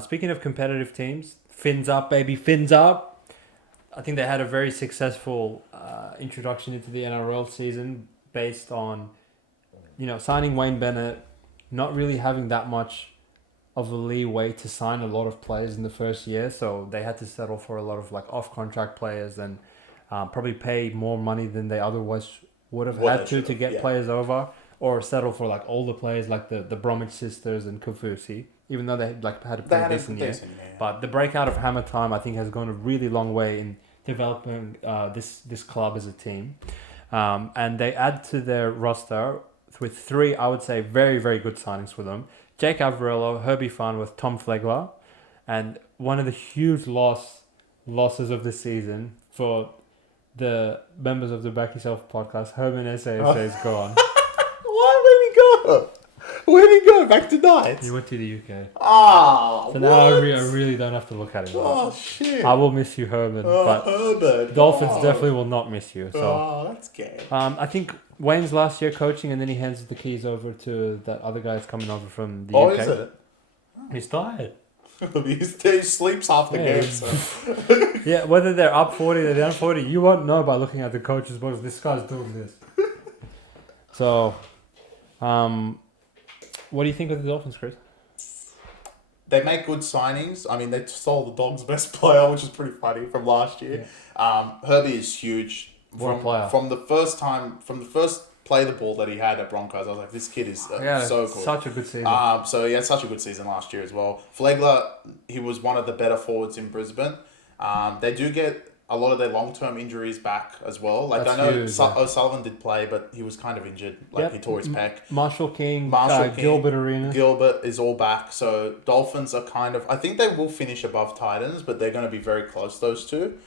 Speaking of competitive teams, fins up, baby, fins up. I think they had a very successful introduction into the NRL season based on, signing Wayne Bennett, not really having that much of a leeway to sign a lot of players in the first year. So they had to settle for a lot of off-contract players and probably pay more money than they otherwise would have had to get players over, or settle for older players like the Bromwich sisters and Kaufusi, even though they had a pretty decent year. But the breakout of Hammer Time, I think, has gone a really long way in developing this club as a team. And they add to their roster with 3, I would say, very, very good signings for them. Jake Averello, Herbie Farnworth, Tom Flegler, and one of the huge losses of the season for the members of the Back Yourself podcast, Herman SASA is gone. Why did he go? Where did he go? Back to Knights? He went to the UK. So now I really don't have to look at him. Oh, shit. I will miss you, Herman. But Herbert. Dolphins definitely will not miss you. So that's gay. I think Wayne's last year coaching, and then he hands the keys over to that other guy that's coming over from the UK. Is it? He's tired. He sleeps half the game. So. Yeah, whether they're up 40 or down 40, you won't know by looking at the coach's box. This guy's doing this. So, what do you think of the Dolphins, Chris? They make good signings. I mean, they sold the Dogs' best player, which is pretty funny, from last year. Yeah. Herbie is huge. From the first play the ball that he had at Broncos, I was like, this kid is so cool. Such a good season. So he had such a good season last year as well. Flegler, he was one of the better forwards in Brisbane. They do get a lot of their long-term injuries back as well. I know O'Sullivan did play, but he was kind of injured. He tore his pec. Marshall King, Gilbert Arenas. Gilbert is all back. So Dolphins are I think they will finish above Titans, but they're going to be very close, those two.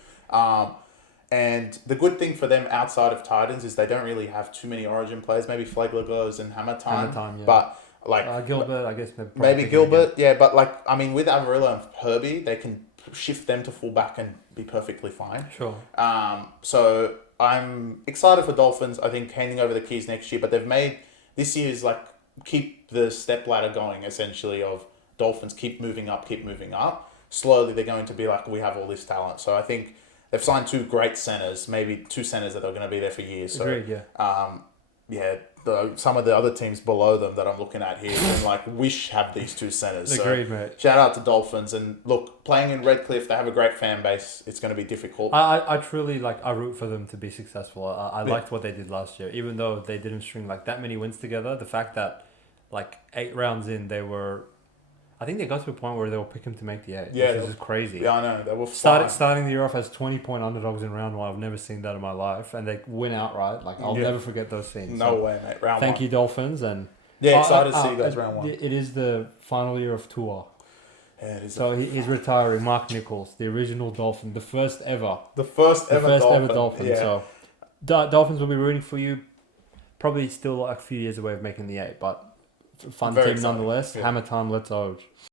And the good thing for them outside of Titans is they don't really have too many Origin players. Maybe Flegler goes and Hammer Time. Yeah. But Gilbert, I guess. Maybe Gilbert, yeah. But with Avarillo and Herbie, they can shift them to fullback and be perfectly fine. Sure. So I'm excited for Dolphins. I think handing over the keys next year, but they've made this year's keep the step ladder going, essentially, of Dolphins keep moving up. Slowly they're going to be we have all this talent. So I think they've signed 2 great centers, maybe 2 centers that are going to be there for years. So, agreed, yeah. Some of the other teams below them that I'm looking at here and wish have these 2 centers. Agreed, so mate. Shout out to Dolphins, and look, playing in Redcliffe, they have a great fan base. It's going to be difficult. I truly I root for them to be successful. I liked what they did last year, even though they didn't string that many wins together. The fact that 8 rounds in they were. I think they got to a point where they were picking to make the 8. Yeah, which is crazy. Yeah, I know. They were starting the year off as 20-point underdogs in round 1. I've never seen that in my life, and they win outright. I'll never forget those scenes. No way, mate. Round 1. Thank you, Dolphins, and excited to see you guys round 1. It is the final year of Tua. Yeah, it is. So he's retiring. Mark Nichols, the original Dolphin, the first ever Dolphin. Yeah. So Dolphins will be rooting for you. Probably still a few years away of making the 8, but fun team nonetheless. Yeah. Hammer Time, let's Oge.